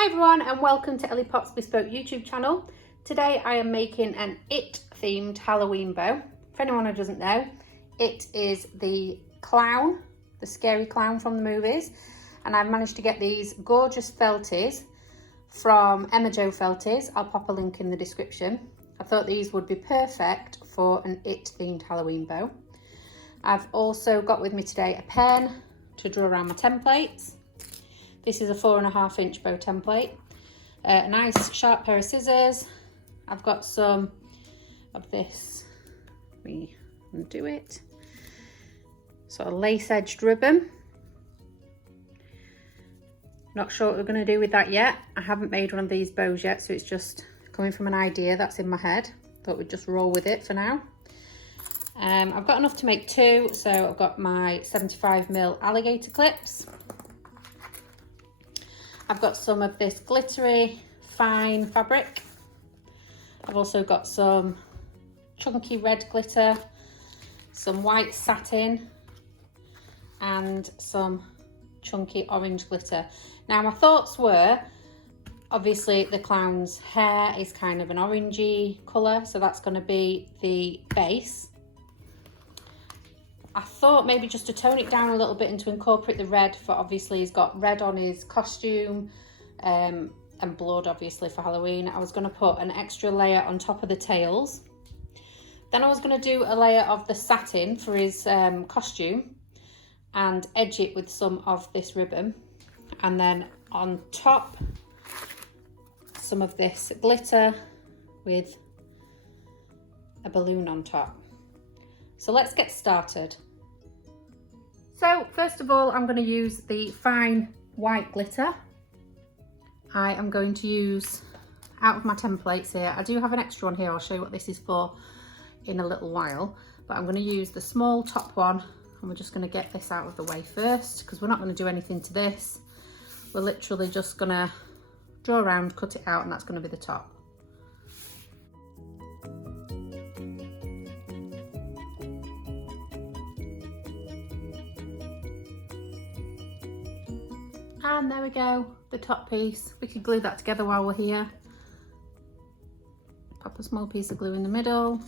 Hi everyone and welcome to Ellie Pop's Bespoke YouTube channel. Today I am making an It themed Halloween bow. For anyone who doesn't know, It is the clown, the scary clown from the movies, and I've managed to get these gorgeous felties from Emma Jo Felties. I'll pop a link in the description. I thought these would be perfect for an It themed Halloween bow. I've also got with me today a pen to draw around my templates. This is a 4.5 inch bow template. A nice sharp pair of scissors. I've got some of this, let me undo it, sort of lace edged ribbon. Not sure what we're going to do with that yet. I haven't made one of these bows yet, so it's just coming from an idea that's in my head. Thought we'd just roll with it for now. I've got enough to make two, so I've got my 75mm alligator clips. I've got some of this glittery fine fabric. I've also got some chunky red glitter, some white satin, and some chunky orange glitter. Now my thoughts were, obviously the clown's hair is kind of an orangey colour, so that's going to be the base. I thought maybe just to tone it down a little bit and to incorporate the red, for obviously he's got red on his costume and blood obviously for Halloween. I was going to put an extra layer on top of the tails. Then I was going to do a layer of the satin for his costume and edge it with some of this ribbon. And then on top, some of this glitter with a balloon on top. So let's get started. So first of all, I'm going to use the fine white glitter. I am going to use, out of my templates here, I do have an extra one here, I'll show you what this is for in a little while, but I'm going to use the small top one, and we're just going to get this out of the way first, because we're not going to do anything to this. We're literally just going to draw around, cut it out, and that's going to be the top. And there we go, the top piece. We could glue that together while we're here. Pop a small piece of glue in the middle.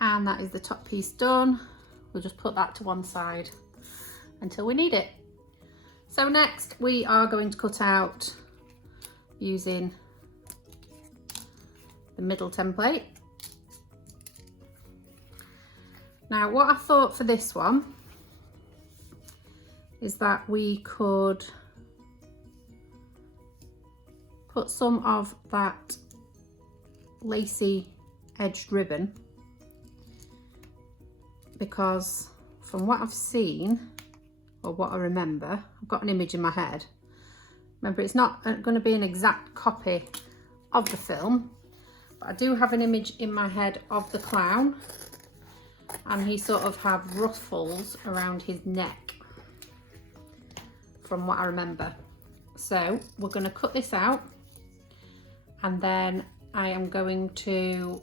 And that is the top piece done. We'll just put that to one side until we need it. So next we are going to cut out using the middle template. Now what I thought for this one is that we could put some of that lacy edged ribbon, because from what I've seen, or what I remember, I've got an image in my head. Remember, it's not going to be an exact copy of the film, but I do have an image in my head of the clown, and he sort of had ruffles around his neck from what I remember. So we're going to cut this out, and then I am going to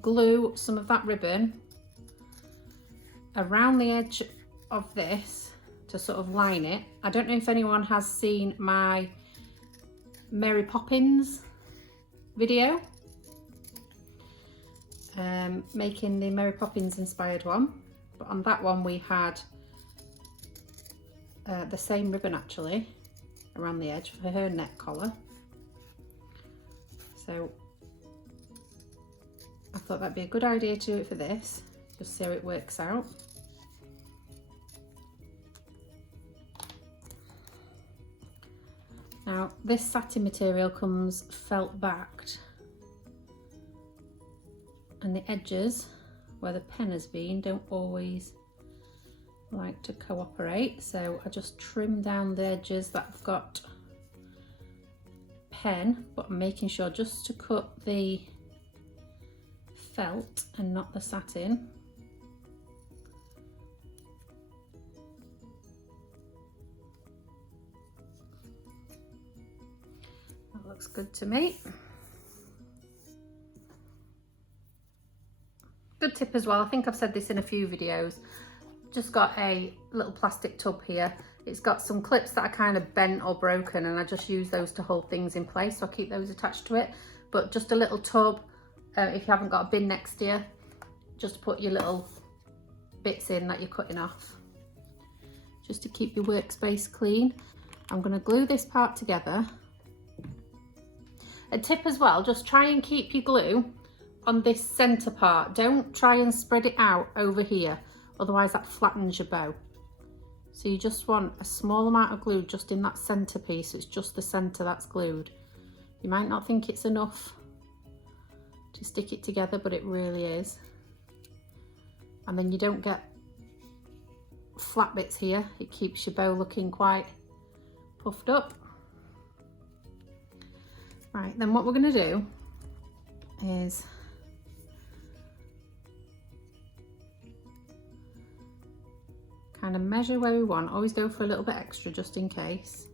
glue some of that ribbon around the edge of this to sort of line it. I don't know if anyone has seen my Mary Poppins video, making the Mary Poppins inspired one, but on that one we had the same ribbon actually around the edge for her neck collar. So I thought that'd be a good idea to do it for this, just see how it works out. Now this satin material comes felt backed, and the edges where the pen has been don't always like to cooperate, so I just trim down the edges that I've got pen, but I'm making sure just to cut the felt and not the satin. That looks good to me. Good tip as well, I think I've said this in a few videos, just got a little plastic tub here. It's got some clips that are kind of bent or broken, and I just use those to hold things in place, so I keep those attached to it. But just a little tub, if you haven't got a bin next to you, just put your little bits in that you're cutting off, just to keep your workspace clean. I'm going to glue this part together. A tip as well, just try and keep your glue on this centre part. Don't try and spread it out over here, otherwise that flattens your bow. So you just want a small amount of glue just in that centre piece. It's just the centre that's glued. You might not think it's enough to stick it together, but it really is. And then you don't get flat bits here. It keeps your bow looking quite puffed up. Right, then what we're going to do is kind of measure where we want. Always go for a little bit extra just in case.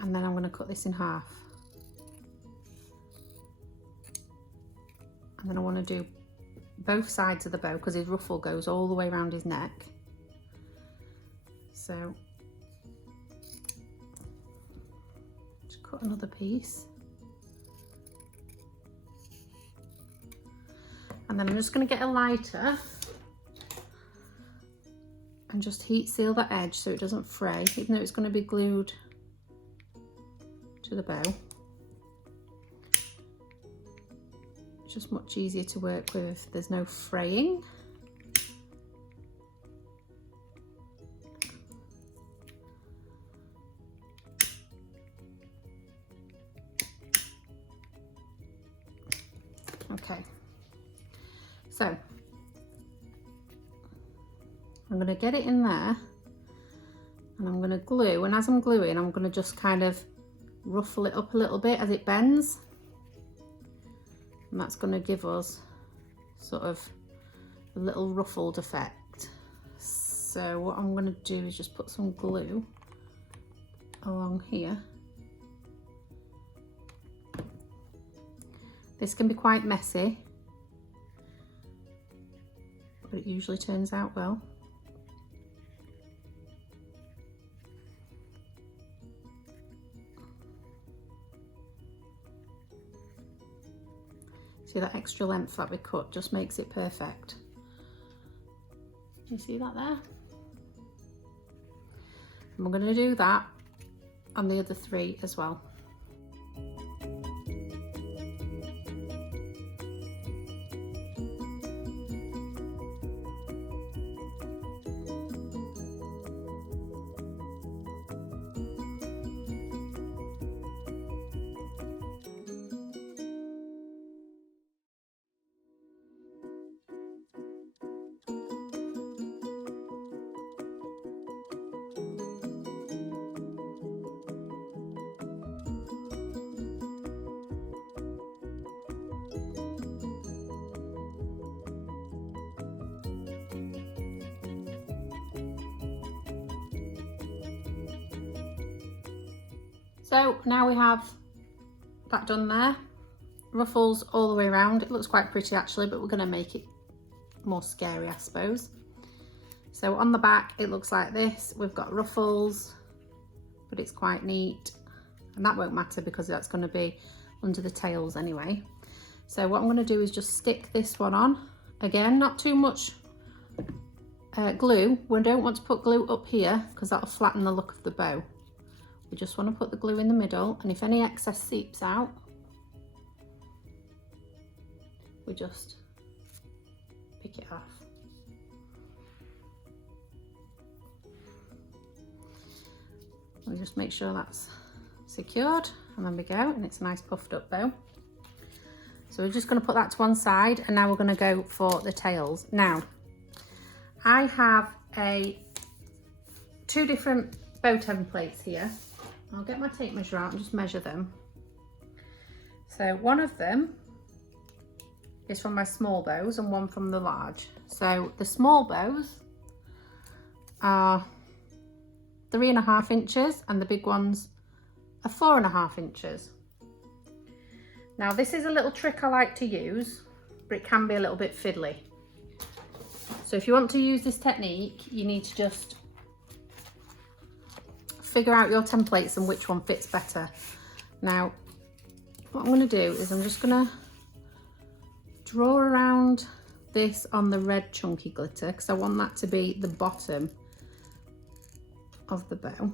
And then I'm going to cut this in half. And then I want to do both sides of the bow because his ruffle goes all the way around his neck. So just cut another piece. And then I'm just going to get a lighter and just heat seal that edge so it doesn't fray, even though it's going to be glued to the bow. It's just much easier to work with if there's no fraying. Okay, so I'm going to get it in there and I'm going to glue, and as I'm gluing I'm going to just kind of ruffle it up a little bit as it bends, and that's going to give us sort of a little ruffled effect. So what I'm going to do is just put some glue along here. This can be quite messy, but it usually turns out well. See that extra length that we cut just makes it perfect. You see that there? And we're going to do that on the other three as well. So now we have that done there. Ruffles all the way around. It looks quite pretty actually, but we're going to make it more scary, I suppose. So on the back it looks like this. We've got ruffles, but it's quite neat, and that won't matter because that's going to be under the tails anyway. So what I'm going to do is just stick this one on. Again, not too much glue. We don't want to put glue up here because that'll flatten the look of the bow. We just want to put the glue in the middle, and if any excess seeps out, we just pick it off. We'll just make sure that's secured, and then we go, and it's a nice puffed up bow. So we're just going to put that to one side, and now we're going to go for the tails. Now, I have two different bow templates here. I'll get my tape measure out and just measure them. So one of them is from my small bows and one from the large. So the small bows are 3.5 inches and the big ones are 4.5 inches. Now this is a little trick I like to use, but it can be a little bit fiddly. So if you want to use this technique, you need to just figure out your templates and which one fits better. Now, what I'm going to do is I'm just going to draw around this on the red chunky glitter because I want that to be the bottom of the bow.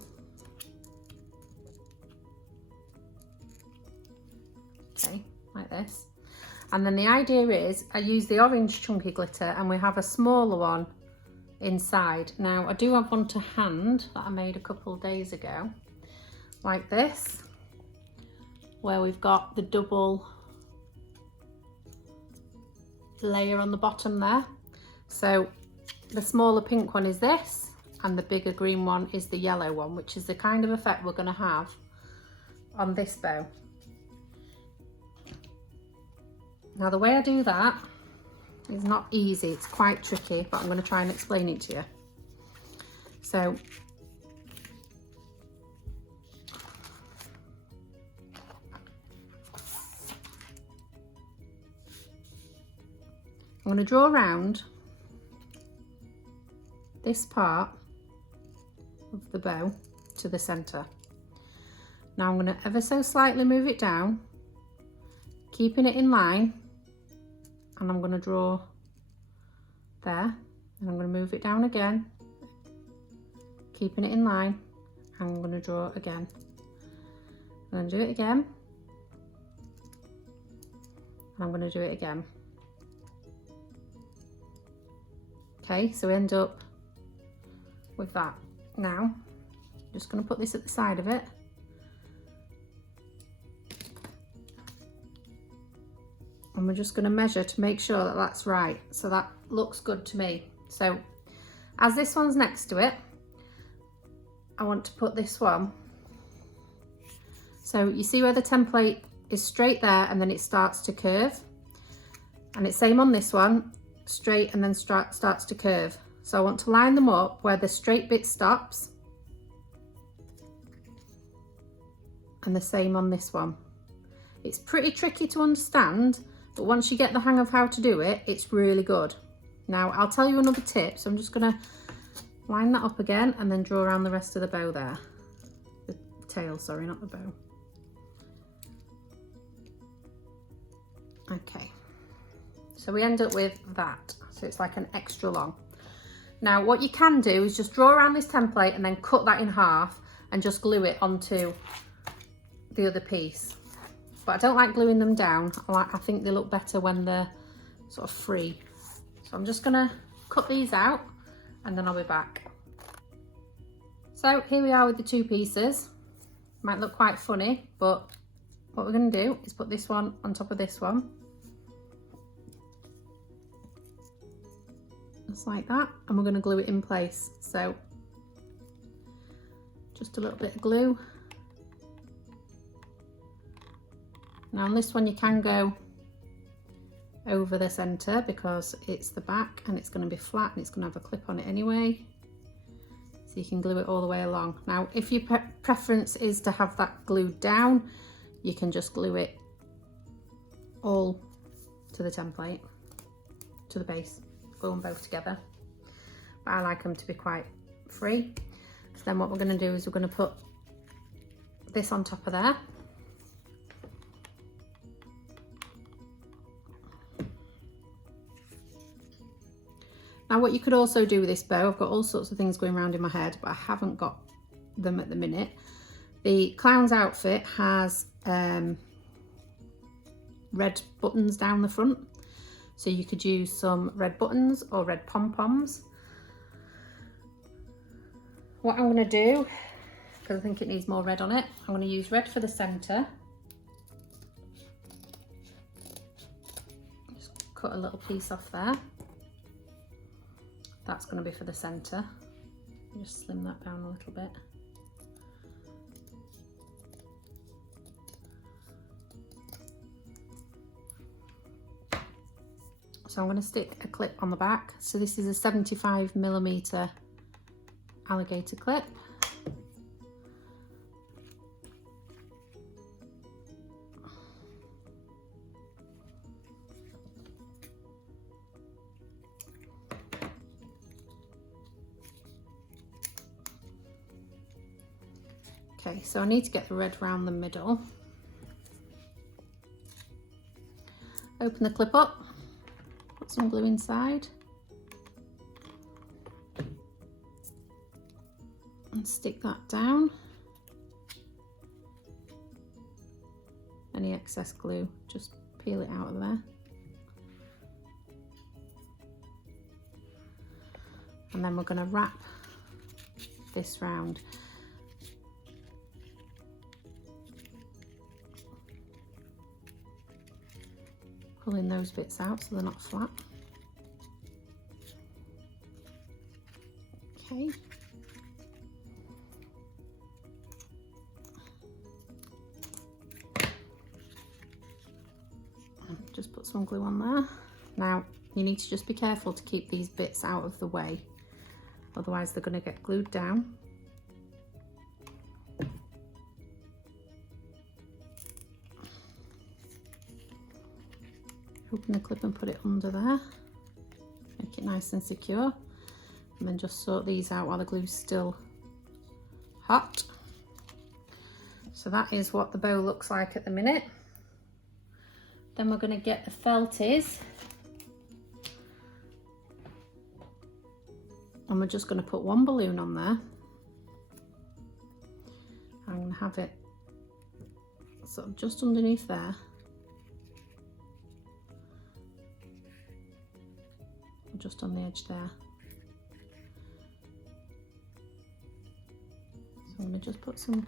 Okay, like this. And then the idea is I use the orange chunky glitter and we have a smaller one inside. Now I do have one to hand that I made a couple of days ago, like this, where we've got the double layer on the bottom there. So the smaller pink one is this and the bigger green one is the yellow one, which is the kind of effect we're going to have on this bow. Now the way I do that is not easy, it's quite tricky, but I'm going to try and explain it to you. So I'm going to draw around this part of the bow to the centre. Now I'm going to ever so slightly move it down, keeping it in line, and I'm going to draw there, and I'm going to move it down again, keeping it in line, and I'm going to draw again, and then do it again, and I'm going to do it again. Okay, so we end up with that. Now, I'm just going to put this at the side of it. And we're just going to measure to make sure that that's right. So that looks good to me. So as this one's next to it, I want to put this one. So you see where the template is straight there and then it starts to curve. And it's same on this one, straight and then starts to curve. So I want to line them up where the straight bit stops. And the same on this one. It's pretty tricky to understand, but once you get the hang of how to do it, it's really good. Now I'll tell you another tip. So I'm just going to line that up again and then draw around the rest of the bow there. The tail, sorry, not the bow. Okay. So we end up with that. So it's like an extra long. Now what you can do is just draw around this template and then cut that in half and just glue it onto the other piece. But I don't like gluing them down. I think they look better when they're sort of free. So I'm just gonna cut these out and then I'll be back. So here we are with the two pieces. Might look quite funny, but what we're gonna do is put this one on top of this one. Just like that, and we're gonna glue it in place. So just a little bit of glue. Now on this one you can go over the centre because it's the back and it's going to be flat and it's going to have a clip on it anyway. So you can glue it all the way along. Now if your preference is to have that glued down, you can just glue it all to the template, to the base, glue them both together. But I like them to be quite free. So then what we're going to do is we're going to put this on top of there. Now what you could also do with this bow, I've got all sorts of things going around in my head, but I haven't got them at the minute. The clown's outfit has red buttons down the front. So you could use some red buttons or red pom-poms. What I'm going to do, because I think it needs more red on it, I'm going to use red for the centre. Just cut a little piece off there. That's going to be for the centre. Just slim that down a little bit. So I'm going to stick a clip on the back. So this is a 75mm alligator clip. Okay, so I need to get the red round the middle. Open the clip up, put some glue inside, and stick that down. Any excess glue, just peel it out of there. And then we're going to wrap this round. Pulling those bits out so they're not flat. Okay. Just put some glue on there. Now you need to just be careful to keep these bits out of the way, otherwise they're going to get glued down. Open the clip and put it under there, make it nice and secure, and then just sort these out while the glue's still hot. So that is what the bow looks like at the minute. Then we're going to get the Felties, and we're just going to put one balloon on there. I'm going to have it sort of just underneath there. Just on the edge there. So I'm going to just put some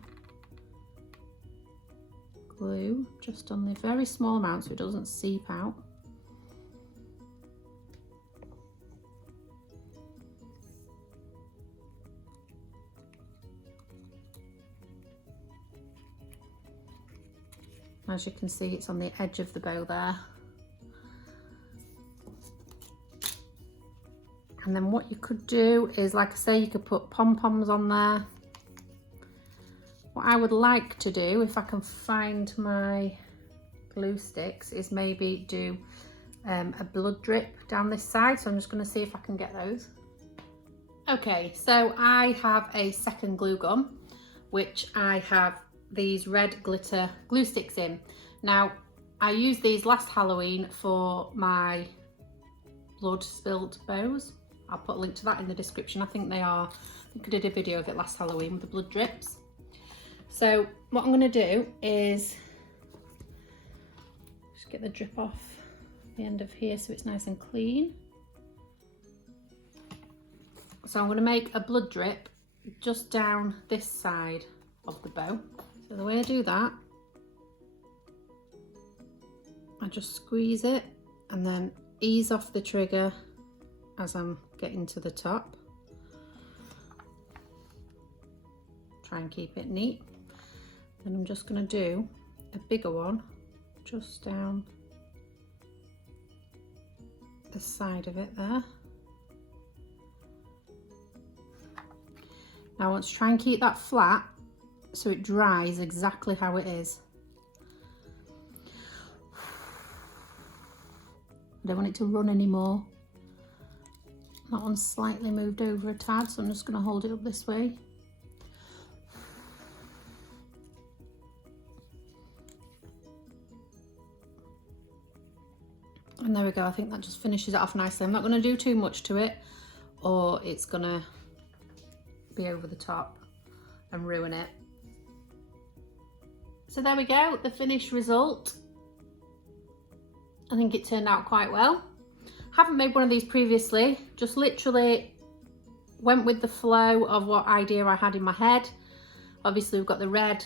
glue just on the very small amount so it doesn't seep out. As you can see, it's on the edge of the bow there. And then what you could do is, like I say, you could put pom-poms on there. What I would like to do, if I can find my glue sticks, is maybe do a blood drip down this side. So I'm just going to see if I can get those. Okay, so I have a second glue gun, which I have these red glitter glue sticks in. Now, I used these last Halloween for my blood spilled bows. I'll put a link to that in the description. I think I did a video of it last Halloween with the blood drips. So what I'm going to do is just get the drip off the end of here so it's nice and clean. So I'm going to make a blood drip just down this side of the bow. So the way I do that, I just squeeze it and then ease off the trigger as I'm getting to the top. Try and keep it neat. Then I'm just going to do a bigger one just down the side of it there. Now I want to try and keep that flat so it dries exactly how it is. I don't want it to run anymore. That one's slightly moved over a tad, so I'm just going to hold it up this way. And there we go. I think that just finishes it off nicely. I'm not going to do too much to it, or it's going to be over the top and ruin it. So there we go, the finished result. I think it turned out quite well. Haven't made one of these previously, just literally went with the flow of what idea I had in my head. Obviously we've got the red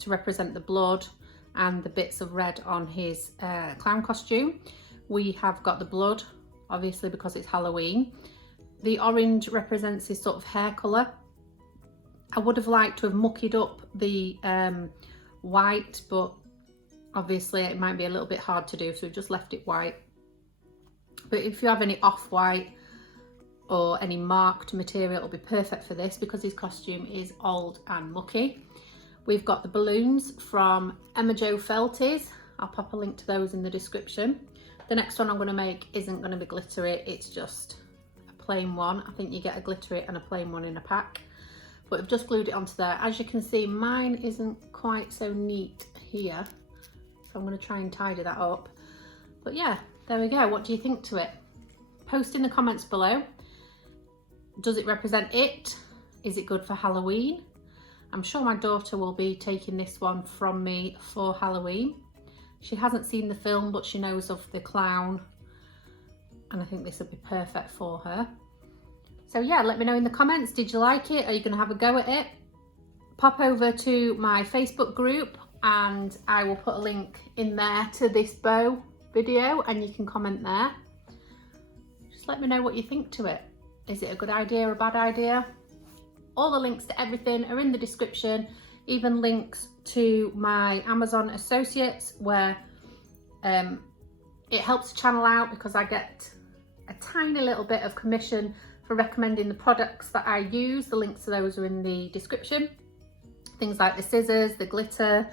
to represent the blood and the bits of red on his clown costume. We have got the blood, obviously because it's Halloween. The orange represents his sort of hair colour. I would have liked to have muckied up the white, but obviously it might be a little bit hard to do, so we've just left it white. But if you have any off-white or any marked material, it'll be perfect for this because his costume is old and mucky. We've got the balloons from Emma Jo Felties. I'll pop a link to those in the description. The next one I'm going to make isn't going to be glittery, it's just a plain one. I think you get a glittery and a plain one in a pack. but I've just glued it onto there. As you can see, mine isn't quite so neat here, so I'm going to try and tidy that up. But yeah, there we go. What do you think to it? Post in the comments below. Does it represent it? Is it good for Halloween? I'm sure my daughter will be taking this one from me for Halloween. She hasn't seen the film, but she knows of the clown, and I think this would be perfect for her. So yeah, let me know in the comments, did you like it? Are you going to have a go at it? Pop over to my Facebook group and I will put a link in there to this bow video and you can comment there. Just let me know what you think to it. Is it a good idea or a bad idea? All the links to everything are in the description, even links to my Amazon associates where it helps the channel out because I get a tiny little bit of commission for recommending the products that I use. The links to those are in the description. Things like the scissors, the glitter,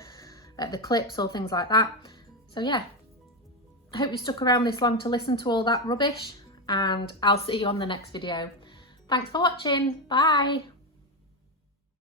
the clips, or things like that. So yeah, I hope you stuck around this long to listen to all that rubbish, and I'll see you on the next video. Thanks for watching. Bye.